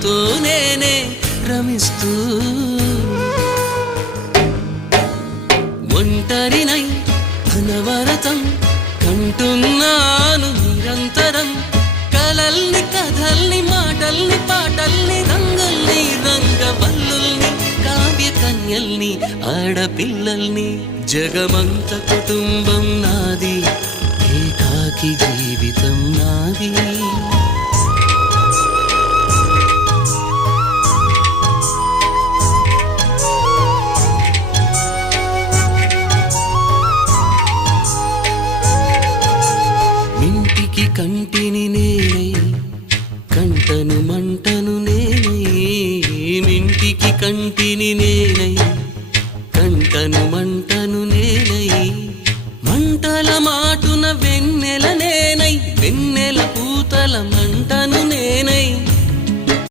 నాతో నేనే రమిస్తూ ఒంటరినై అనవరతం కంటున్నాను నిరంతరం కలల్ని కథల్ని మాటల్ని పాటల్ని రంగుల్ని రంగవల్లుల్ని కావ్య కన్యల్ని ఆడపిల్లల్ని జగమంత కుటుంబం నాది ఏకాకి జీవితం నాది మింటికి కంటిని నేనై కంటను మంటను నేనై మింటికి కంటిని నేనై